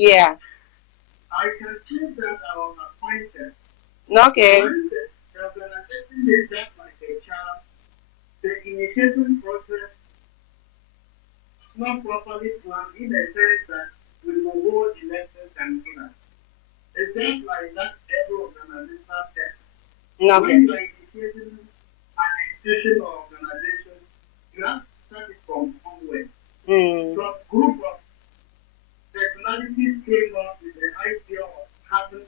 Yeah. I can say that I was appointed. Okay. When the organization is just like a child, the initiation process is not properly planned in the sense that we will hold elections and dinners. It's just like that every organizational test. Okay. When you are initiating an institution or organization, you have to start it from somewhere. So a group of personalities came up with the idea of having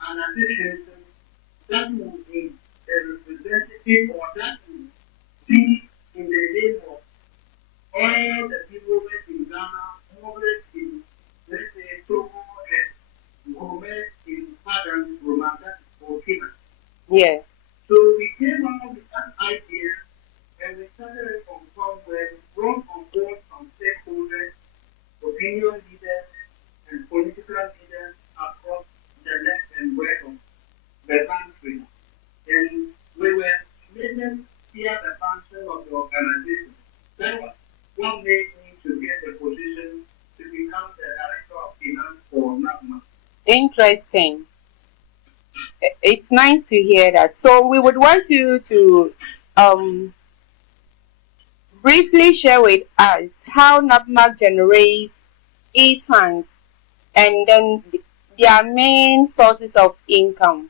an association that would be a representative or that would be in the name of all the people based in Ghana, always in, let's say, Togo and Gomez in Southern Romanda, Burkina. Yeah. So we came up with that idea and we started it from somewhere, brought on board some stakeholders, opinion leaders, and political leaders across the left and west of the country. And we were making clear the function of the organization. That was what made me to get the position to become the director of finance for NAFMA. Interesting. It's nice to hear that. So we would want you to briefly share with us how NAPMAC generates its funds and then their main sources of income.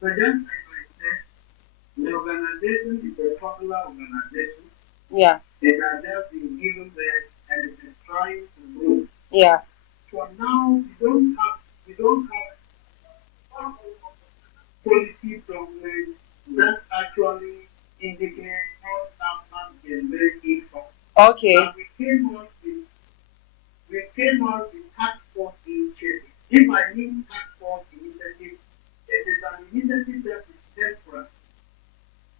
So just like I said, the organization is a popular organization. Yeah. It has just been given there and it is trying to grow. Yeah. For now, we don't have policy documents that actually indicate how NAFMA generates income. Okay. But we came out with task force initiative. If I mean task force initiative, it is an initiative that is temporary.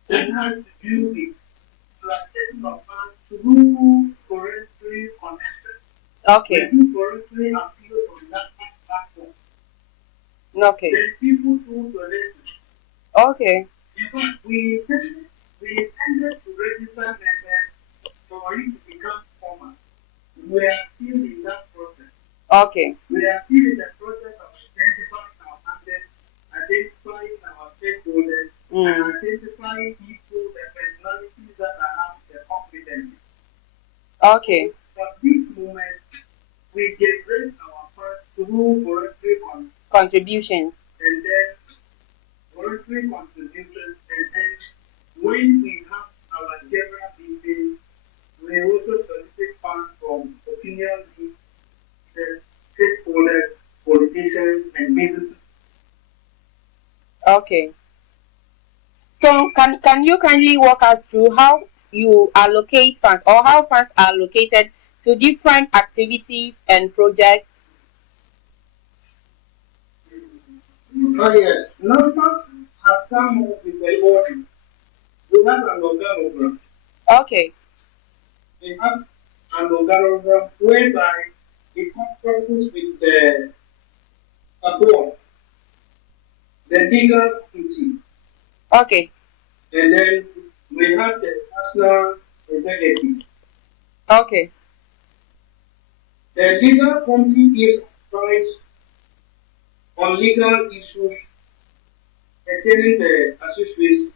That has to do with allocation of funds through currency connections. Okay. When you currently appeal on that platform, Okay. then people do donations. Okay. In fact, we intended to register members for it to become formal. We are still in that process. Okay. We are still in the process of identifying our members, identifying our stakeholders, and identifying people, the personalities that have the competency. Okay. At this moment, we generate our funds through voluntary Contributions. and then voluntary contributions, and then when we have our general meetings, we also solicit funds from opinion leaders, stakeholders, politicians, and businesses. Okay. So can you kindly walk us through how you allocate funds or how funds are allocated to different activities and projects? Oh yes, NAFMA have come up with a body. We have an organogram. Okay. We have an organogram whereby it conferences with a board, the legal committee, Okay. and then we have the national executive. Okay. The legal committee gives advice on legal issues pertaining the association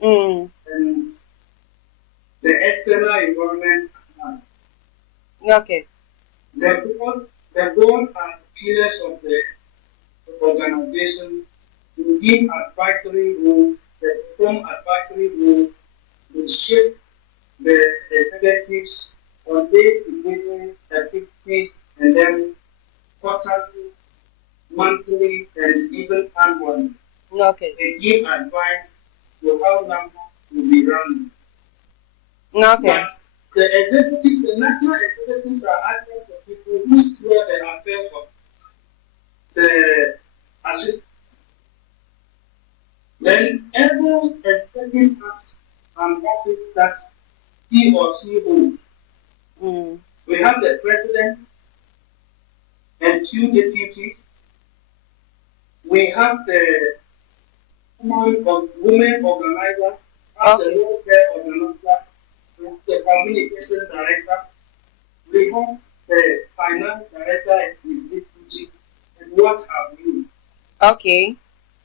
and the external environment. Okay. The board are pillars of the organization to give advisory role, the form advisory role to shape the executives on day-to-day activities and then quarterly, monthly, and even annually. Okay. They give advice to how NAFMA will be run. Okay. But the national executives are acting for people who steer the affairs of the assistant. Then every executive has an office that he or she holds. We have the president and two deputies. We have the women organizer, the welfare organizer, the communication director. We have the finance director and his deputy, and what have you. Okay.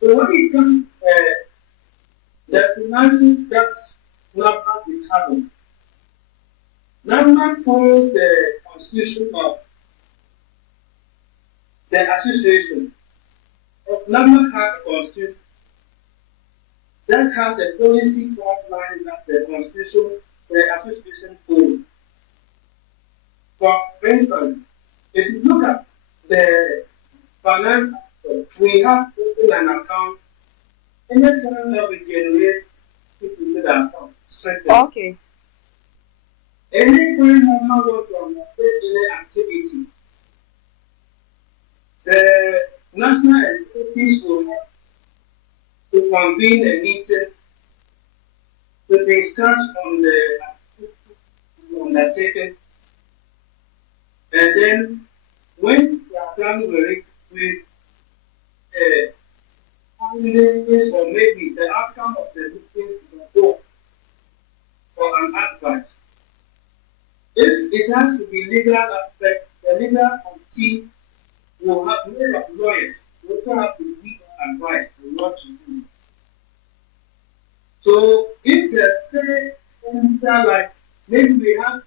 So when it comes the finances that NAFDAC is having, NAFDAC follows the constitution of the association. NAFDAC has a constitution that has a policy guideline that the constitution, the association follows. For instance, if you look at the finance, we have to open an account, and then suddenly we generate people to the account. Okay. Anytime Mama wants to undertake any activity, the national executives will have to convene a meeting to discuss on the activities undertaken. And then, when we are done with it, with findings or maybe the outcome of the meeting will go for an advice. If it has to be legal aspect, the legal committee will have made of lawyers who also have to give advice on what to do. So if the center, like maybe we have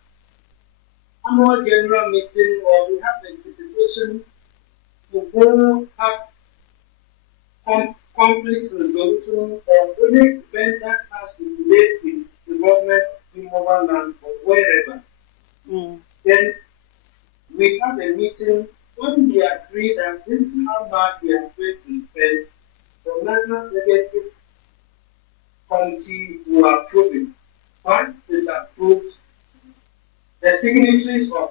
annual general meeting or we have the institution to go have conflict resolution or any event that has to relate with development in mobile land or wherever. Then we have a meeting when we agree that this is how much we are going to spend. The National Executive Committee will approve it. Once it approved, the signatories of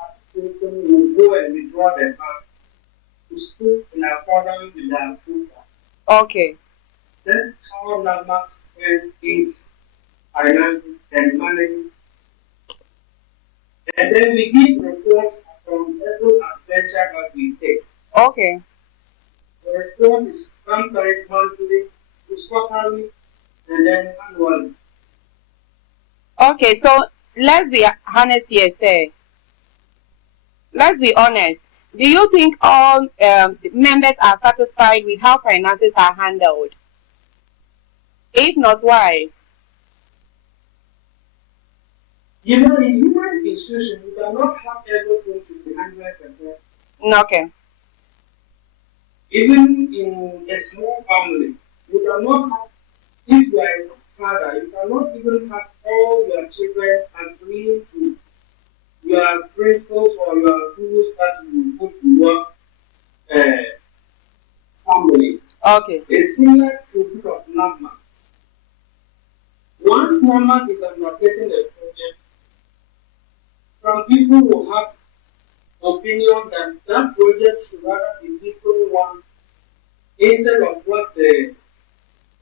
application will go and withdraw the fund to speak in accordance with the approval. Okay. Then how NAFDAC spends is financing and managing. And then we give reports from every adventure that we take. Okay. The report is sometimes monthly, it's quarterly, and then annually. Okay, so let's be honest here, sir. Let's be honest. Do you think all members are satisfied with how finances are handled? If not, why? You know, in human institutions, you cannot have everything to be 100%. Okay. Even in a small family, you cannot have, if you are a father, you cannot even have all your children agreeing to your principles or your rules that you put to work family. Okay. It's similar to a bit of NAFDAC. Once NAFDAC is undertaking a project, some people will have opinion that that project should rather be different one instead of what the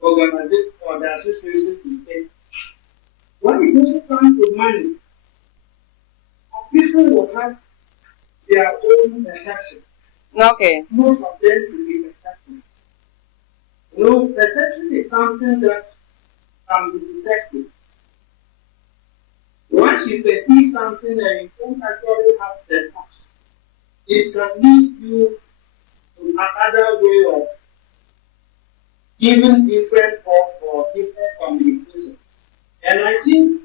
organization or the association will take. When it also comes to money, people will have their own perception. Okay. Most of them to be perception. You know, perception is something that can be deceptive. Once you perceive something and you don't actually have the facts, it can lead you to another way of giving different hope or different communication. And I think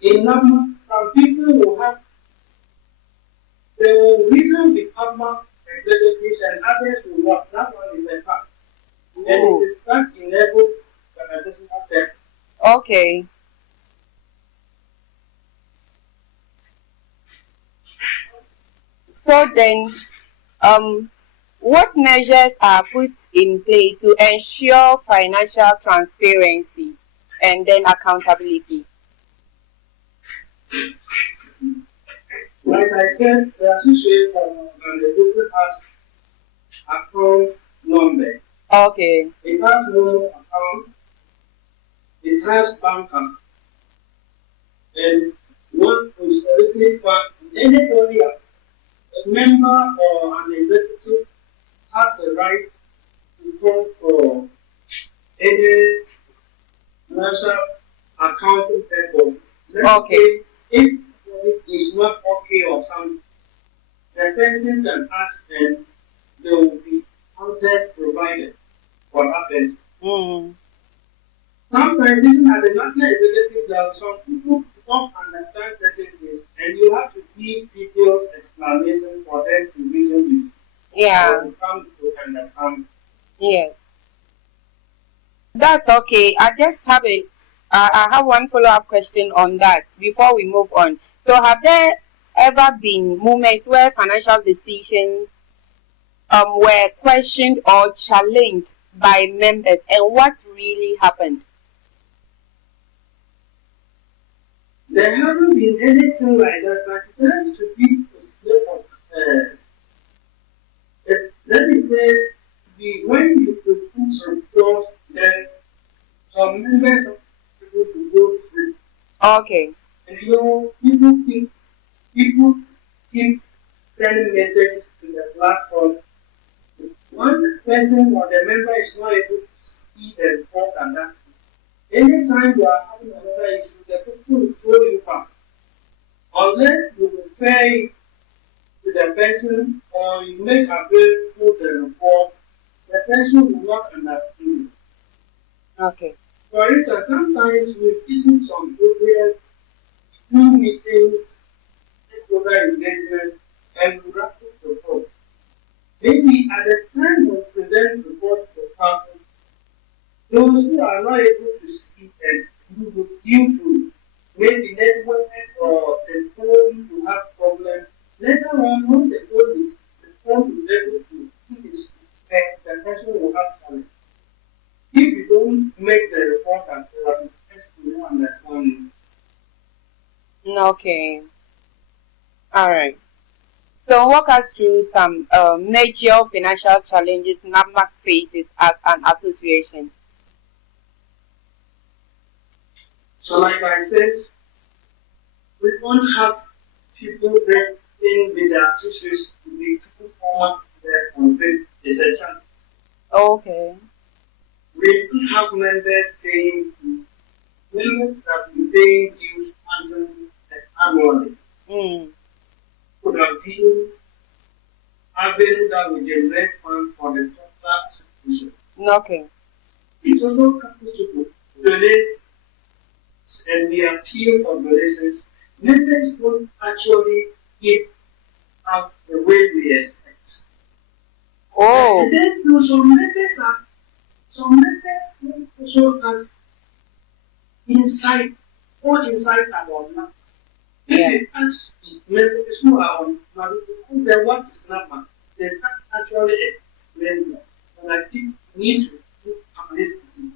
in NAFDAC, some people will have, they will reason with NAFDAC executives and others will not. That one is a fact. And it is that in every organizational sector. Okay. So then, what measures are put in place to ensure financial transparency and then accountability? Like I said, the association and the group has account number. Okay. It has loan account. It has bank account. And one who solicit fund, anybody, a member or an executive has a right to come for any financial accounting purpose. Let's say if is not okay or something, the person can ask and there will be answers provided for that person. Sometimes even at the national executive level, some people don't understand certain things and you have to give detailed explanation for them to reason with. Yeah. To come to understand. Yes. That's okay. I have one follow-up question on that before we move on. So have there ever been moments where financial decisions were questioned or challenged by members, and what really happened? There haven't been anything like that, but there has to be a slip of let me say, when you put some clause, then some members are able to go through. Okay. And people keep sending messages to the platform. One person or the member is not able to see the report and that. Anytime you are having another issue, the people will throw you back. Unless you refer to the person or you make available the report, the person will not understand you. Okay. For instance, sometimes we visit some programs, do meetings, stakeholder engagement, and we wrap up the report. Maybe at the time we present the report to the public, those who are not able to see and due to maybe network or the phone to have problem, later on when the phone is able to keep its the person will have challenge. If you don't make the report and the person will understand. Okay. All right. So walk us through some major financial challenges NAFMAC faces as an association. So like I said, we don't have people in with the association to be too formal their campaign is a challenge. Okay. We don't have members paying members that we pay dues annually. Could have been avenue that will generate funds for the total institution. Okay. It also comes to donate and we appeal for donations. Members don't actually give out the way we expect. Oh. And then some members don't also have insight about NAFMAC. If you ask members who are on then what is NAFMAC, they can't actually explain that. And I think we need to do publicity.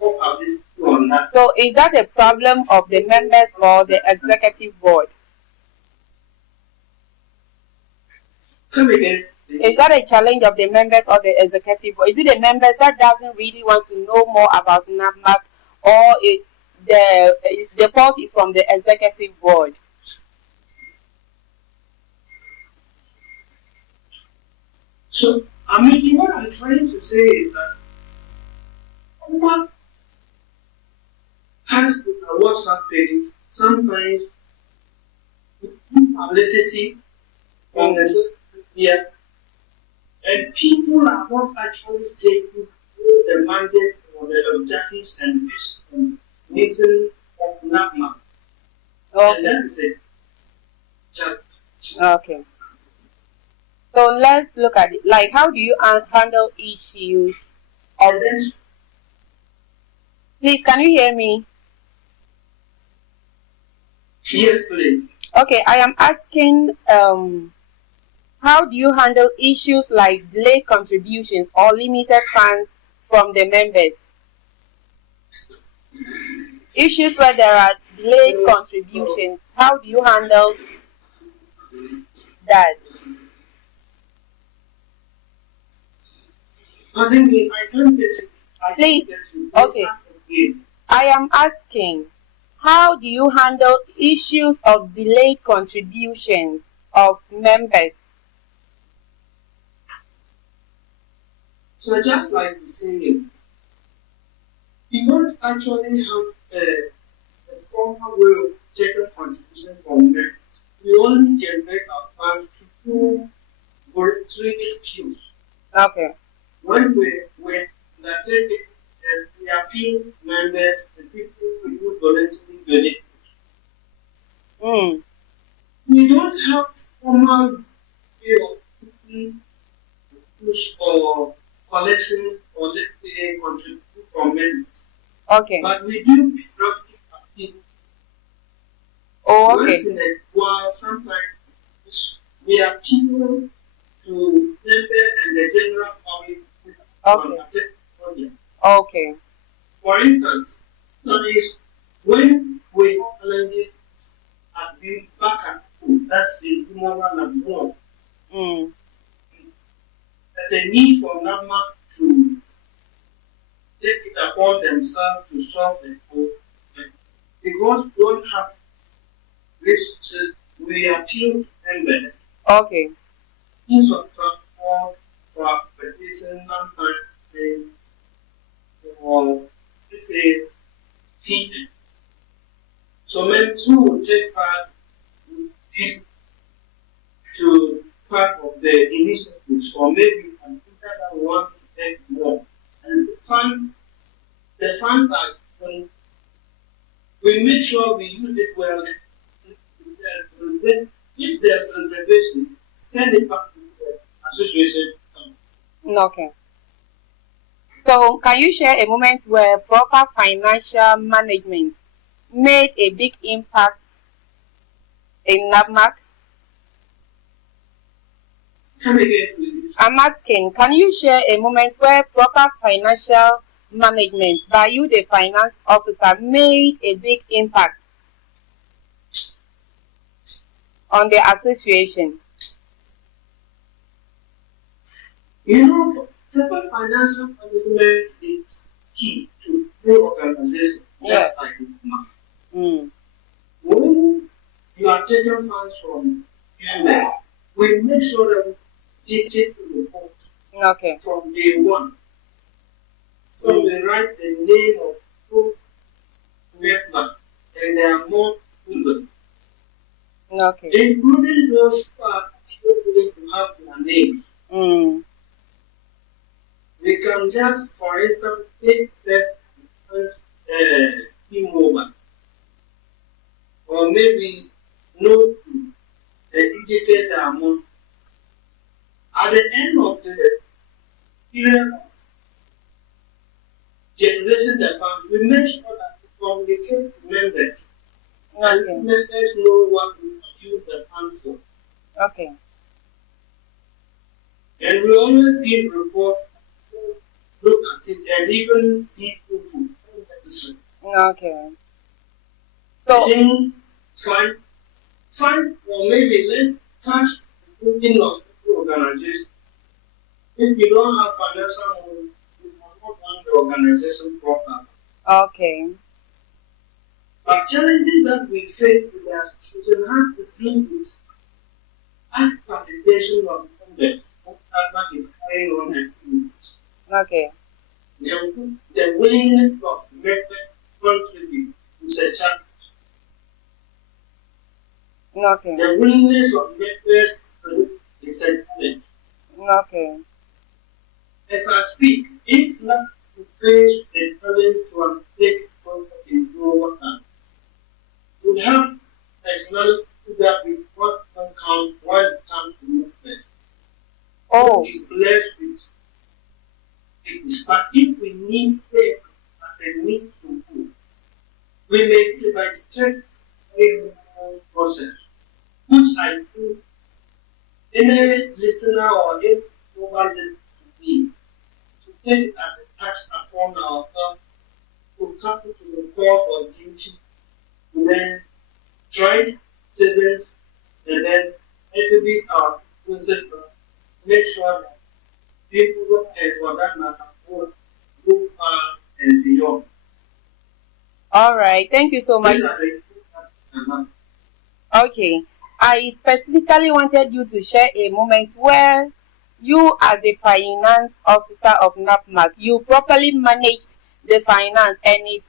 On that. So is that a problem of the members or the executive board? Come again. Is that a challenge of the members or the executive board? Is it the members that doesn't really want to know more about NAFMAC, or it's the fault is from the executive board? So what I'm trying to say is that NAFMAC has a WhatsApp page. Sometimes we do publicity on the social media, and people are not actually taking the mandate or the objectives and vision and mission of NAFMAC. Okay. And that is a challenge. Okay. So let's look at it. Like, how do you handle issues of this? Please, can you hear me? Yes, please. Okay, I am asking, how do you handle issues like delayed contributions or limited funds from the members? Issues where there are delayed contributions, how do you handle that? I can't get you. Please, okay. I am asking, how do you handle issues of delayed contributions of members? So just like you saying, we don't actually have a formal way of taking contribution from members. only generate our funds through voluntary appeals. Okay. When we undertake it, and we appeal members, the people who voluntarily donate. We don't have formal push for collections or let's say contribute from members. Okay. But we do periodic appeal. Oh, okay. Once in a while, sometimes we appeal to members and the general public. Okay. Okay. For instance, when we challenges have been back at home, that's the human and more. There's a need for NAMA to take it upon themselves to solve the problem. Because we don't have resources, we appeal to members. Okay. Means of transport for application, sometimes for, let's say, feeding. So men too will take part with this to part of the initiatives, or maybe an that want to take more. And the fund that we make sure we use it well. If there's reservation, send it back to the association. Okay. So, can you share a moment where proper financial management made a big impact in NABMAC? Come again, please. I'm asking, can you share a moment where proper financial management by you, the finance officer, made a big impact on the association? You know, proper financial management is key to pro organization, just like NABMAC. When you are taking funds from members, we make sure that we take the reports from day one. So we write the name of two members and there are more users. Including those who are willing to have their names. We can just, for instance, take this T-Mobile, or maybe note the indicator amount. At the end of the period of generation the funds, we make sure that we communicate to members. And members know what we use the funds for. Okay. And we always give report, look at it, and even give input when necessary. Okay. So find or maybe let's catch the thinking of the organization. If you don't have financial money, you cannot run the organization properly. Okay. But challenges that we face with the association have to do with active participation of members. That is carrying on activities. Okay. The willingness of members to contribute is a challenge. Okay. The willingness of members to is a challenge. Okay. As I speak, if not to face the challenge to undertake contact in global time, we have personality that we what can count when it comes to movement. Is blessed with it. But if we need help at a need to go, we may check a process, which I do any listener or any mobile listener to me to take it as a tax upon ourselves to come to the call for duty, and then try citizens, and then exhibit our principle. Make sure that people and for that matter go far and beyond. All right, thank you so much. Okay, I specifically wanted you to share a moment where you, as the finance officer of NABMAC, you properly managed the finance and it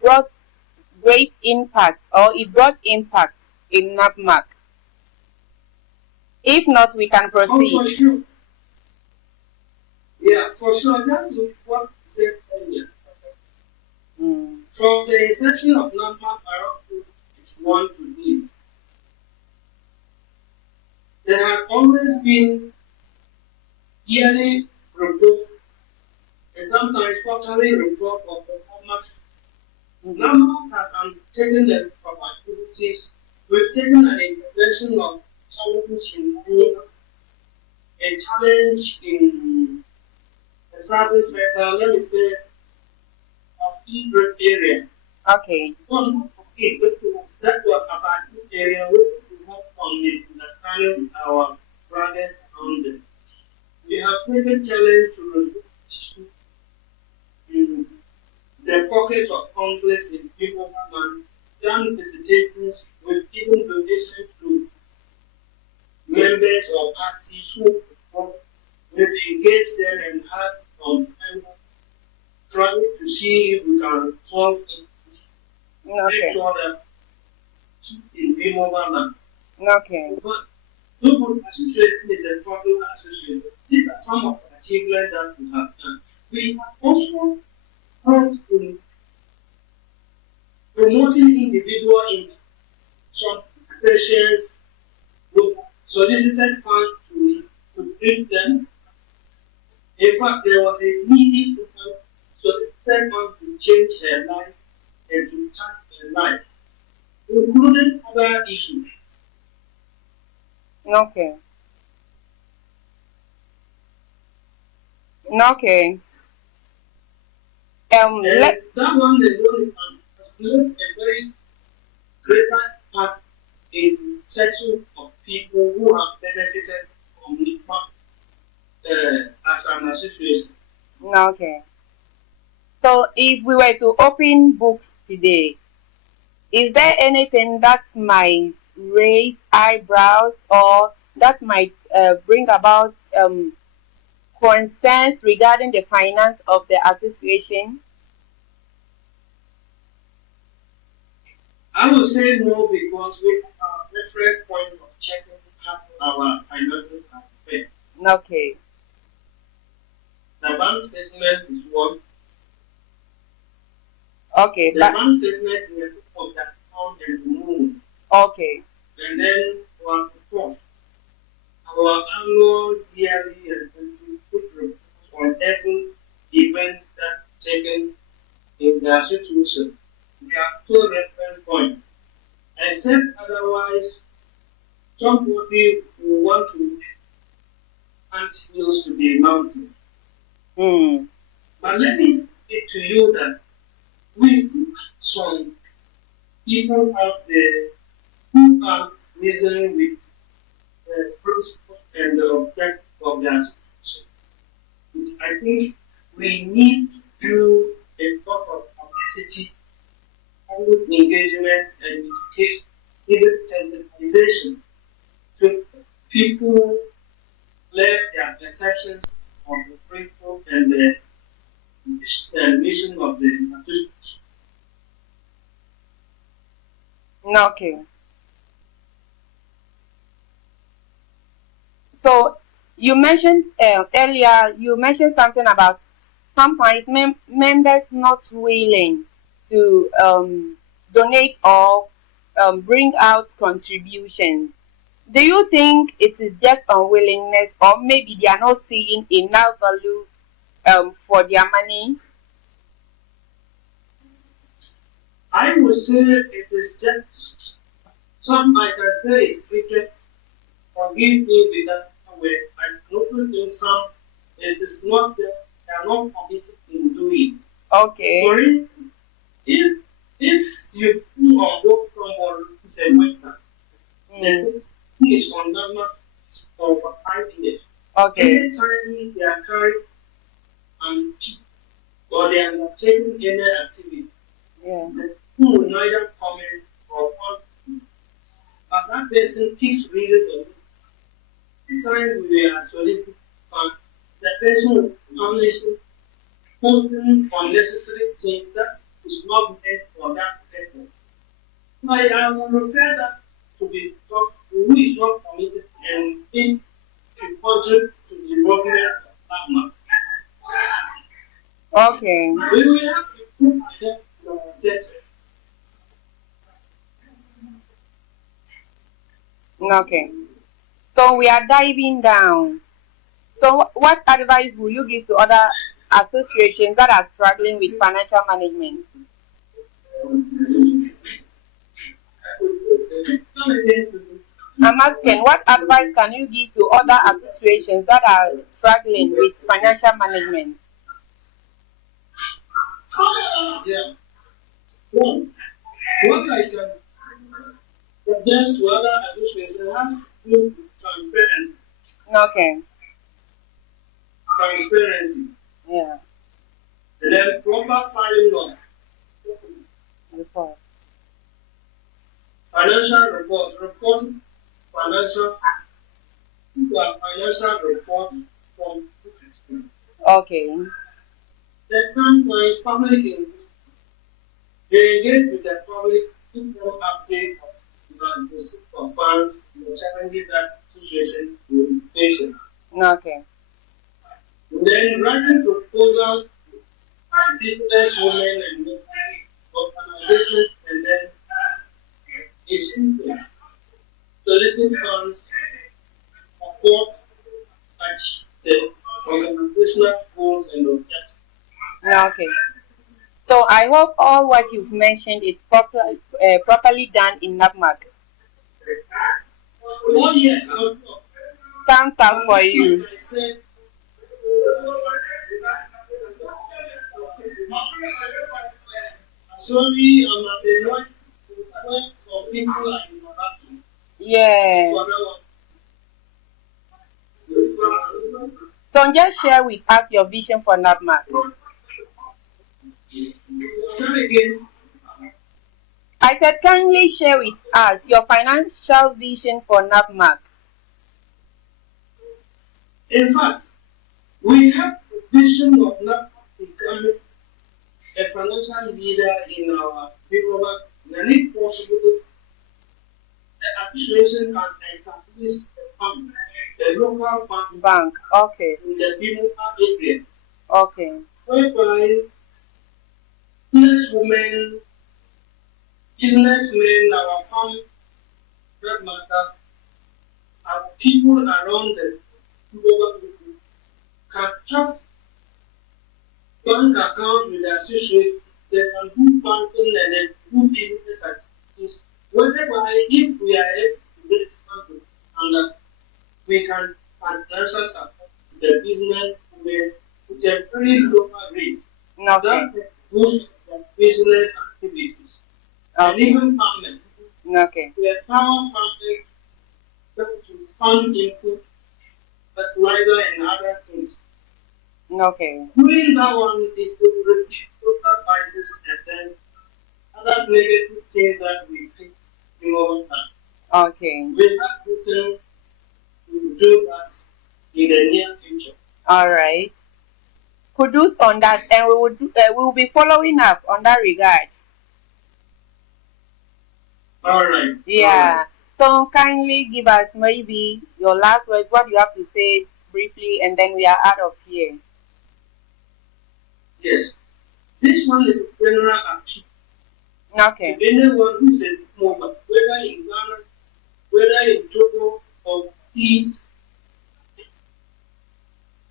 brought great impact, or it brought impact in NABMAC. If not, we can proceed. Oh, for sure. Yeah, for sure. Just look what you said earlier. From the inception of NAMA around 1 to date, there have always been yearly reports and sometimes quarterly report of performance. NAMA has undertaken the activities. We've taken an intervention of challenges in money, a challenge in the service sector, let me say, of each area. Okay. One of it that was about each area where we work on misunderstanding our brothers around them. We have taken challenge to resolve issues in the focus of conflicts in people and done visitations with given donations to members or parties who we've engaged them and had some trying to see if we can solve it. Make sure that it's in removal. Okay. But Global Association is a popular association. These are some of the achievements that we have done. We have also helped in promoting individual in some patients who solicited funds to treat them. In fact, there was a needy woman solicited funds to change her life and to touch her life, including other issues. Okay. Okay. That one alone has played a very greater part in section of people who have benefited from NIPA as an association. Okay. So if we were to open books today, is there anything that might raise eyebrows or that might bring about concerns regarding the finance of the association? I would say no, because we have a different point of checking how our finances are spent. Okay. The bank statement is one. Okay. The bank statement is of the account and the moon. Okay. And then one report. Our annual, yearly, and reports on every event that taken in the association. We have two reference points. Except otherwise, somebody will want to add news to the mountain. But let me say to you that we see some people out there who are reasoning with the principles and the objective of the association. Which I think we need to do a lot of publicity, public engagement, and education, even sensitization, so people let their perceptions of the principle and the mission of the association. Okay. So you mentioned earlier, you mentioned something about sometimes members not willing to donate or bring out contributions. Do you think it is just unwillingness, or maybe they are not seeing enough value for their money? I would say it is just some I can say is cricket. Forgive me with that way. I noticed in some it is not that they are not committed in doing. Okay. Sorry, if you do on work from or is a winter, the thing is on number for 5 years. Okay. Anytime they are carried and or they are not taking any activity, the who will neither comment or comment. But that person keeps reading the list. Every time we are soliciting funds, the person will come listen, posting unnecessary things that is not meant for that purpose. I will refer that to be talked who is not committed, and it to contribute to the development of Myanmar. Okay. We will have to put ahead our sector. Okay. So we are diving down. So what advice will you give to other associations that are struggling with financial management? I'm asking, what advice can you give to other associations that are struggling with financial management? Yeah. One, what I can suggest to other associations has to do with transparency. Okay. Transparency. Yeah. And then proper signing off. Report. Financial reports. Financial reports from bookings. Okay. The sometimes public they engage with the public to know update of the funds, the challenges that association will face. Okay. Then writing proposals to business women and organizations, and then incentives, solicit funds, support, achieve the organizational goals and objectives. Okay. So I hope all what you've mentioned is properly done in NAPMAC. Oh yes, also. Thumbs up for you. Like I said, sorry, I'm at a point where some people are interacting. Yeah. So just share with us your vision for NAPMAC. Come again. I said kindly share with us your financial vision for NAPMAC. In fact, we have a vision of NAPMAC becoming a financial leader in our people, and if possible, the administration can establish a local Bank. Okay. in the people area. Okay. Whereby businessmen, our farm, that matter, our people around the global people can have bank accounts with the associate, they can do banking and then do business activities. Whereby if we are able to get something and that we can financial support the business women with a very lower rate. Okay. That boosts the business activities. And even farming. Okay. We empower farmers to fund input, fertilizer and other things. Okay. Doing that one is to reduce total prices and then other negative things that we fix in our time. Okay. We have written to do that in the near future. All right. Kudos on that, and we will be following up on that regard. All right. Yeah. So kindly give us maybe your last words, what you have to say briefly, and then we are out of here. Yes. This one is a general action. Okay. Anyone who's a mobile, whether in Ghana, whether in Togo or East,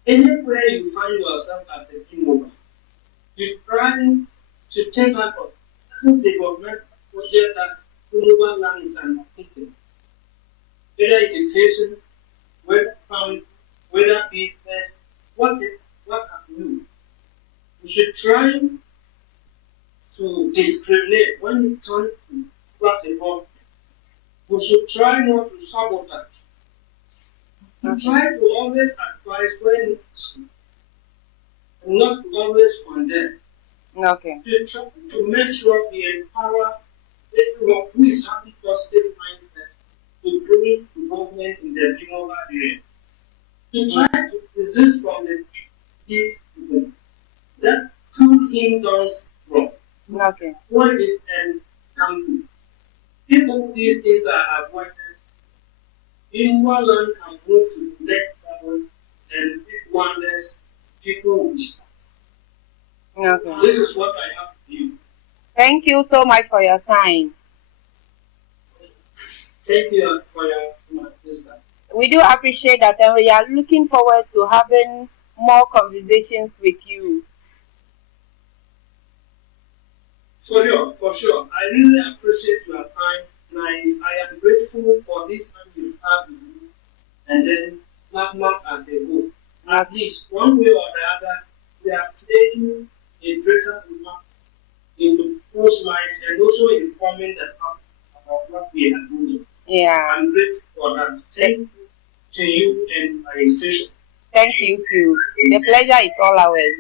anywhere you find yourself as a mobile, you're trying to take out of the government project that global land is undertaking. Whether education, whether farming, whether business, what have you? You should try to discriminate when it comes to what the government. We should try not to sabotage. We try to always advise when it's not to always condemn. Okay. To try to make sure we empower everyone who is having positive mindset to bring involvement in the global area. To try to resist from this event that pull him down from. Okay. What it and can do. If all these things are avoided, Meanwhile, land can move to the next level and big wonders people will start. Okay. This is what I have for you. Thank you so much for your time. Thank you for your wisdom. We do appreciate that, and we are looking forward to having more conversations with you. For sure. I really appreciate your time, and I am grateful for this time you have with me, and then Magma as a whole. At least one way or the other, we are playing a greater role in the people's lives and also informing the public about what we are doing. Yeah. I'm grateful for that. Thank you to you and my station. Thank you too. The pleasure is all ours.